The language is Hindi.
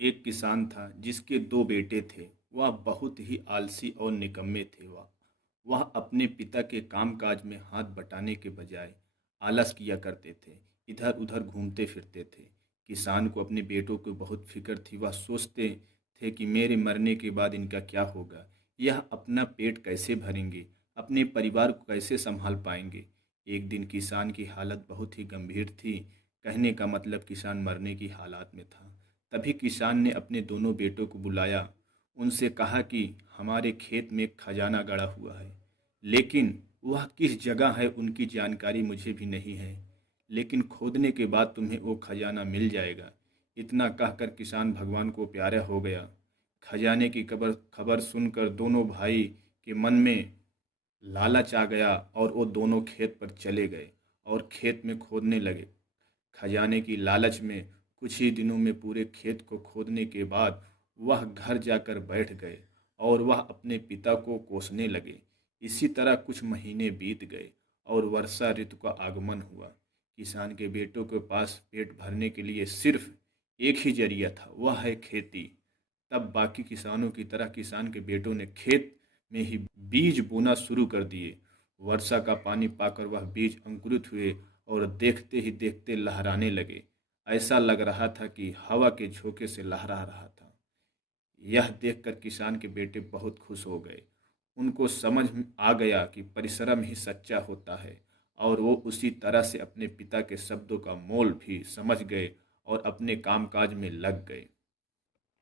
एक किसान था जिसके दो बेटे थे। वह बहुत ही आलसी और निकम्मे थे। वह अपने पिता के कामकाज में हाथ बटाने के बजाय आलस किया करते थे, इधर उधर घूमते फिरते थे। किसान को अपने बेटों की बहुत फिक्र थी। वह सोचते थे कि मेरे मरने के बाद इनका क्या होगा, यह अपना पेट कैसे भरेंगे, अपने परिवार को कैसे संभाल पाएंगे। एक दिन किसान की हालत बहुत ही गंभीर थी। कहने का मतलब किसान मरने की हालात में था। तभी किसान ने अपने दोनों बेटों को बुलाया। उनसे कहा कि हमारे खेत में एक खजाना गड़ा हुआ है, लेकिन वह किस जगह है उनकी जानकारी मुझे भी नहीं है। लेकिन खोदने के बाद तुम्हें वो खजाना मिल जाएगा। इतना कहकर किसान भगवान को प्यारा हो गया। खजाने की खबर खबर सुनकर दोनों भाई के मन में लालच आ गया और वो दोनों खेत पर चले गए और खेत में खोदने लगे। खजाने की लालच में कुछ ही दिनों में पूरे खेत को खोदने के बाद वह घर जाकर बैठ गए और वह अपने पिता को कोसने लगे। इसी तरह कुछ महीने बीत गए और वर्षा ऋतु का आगमन हुआ। किसान के बेटों के पास पेट भरने के लिए सिर्फ एक ही जरिया था, वह है खेती। तब बाकी किसानों की तरह किसान के बेटों ने खेत में ही बीज बोना शुरू कर दिए। वर्षा का पानी पाकर वह बीज अंकुरित हुए और देखते ही देखते लहराने लगे। ऐसा लग रहा था कि हवा के झोंके से लहरा रहा था। यह देखकर किसान के बेटे बहुत खुश हो गए। उनको समझ में आ गया कि परिश्रम ही सच्चा होता है, और वो उसी तरह से अपने पिता के शब्दों का मोल भी समझ गए और अपने कामकाज में लग गए।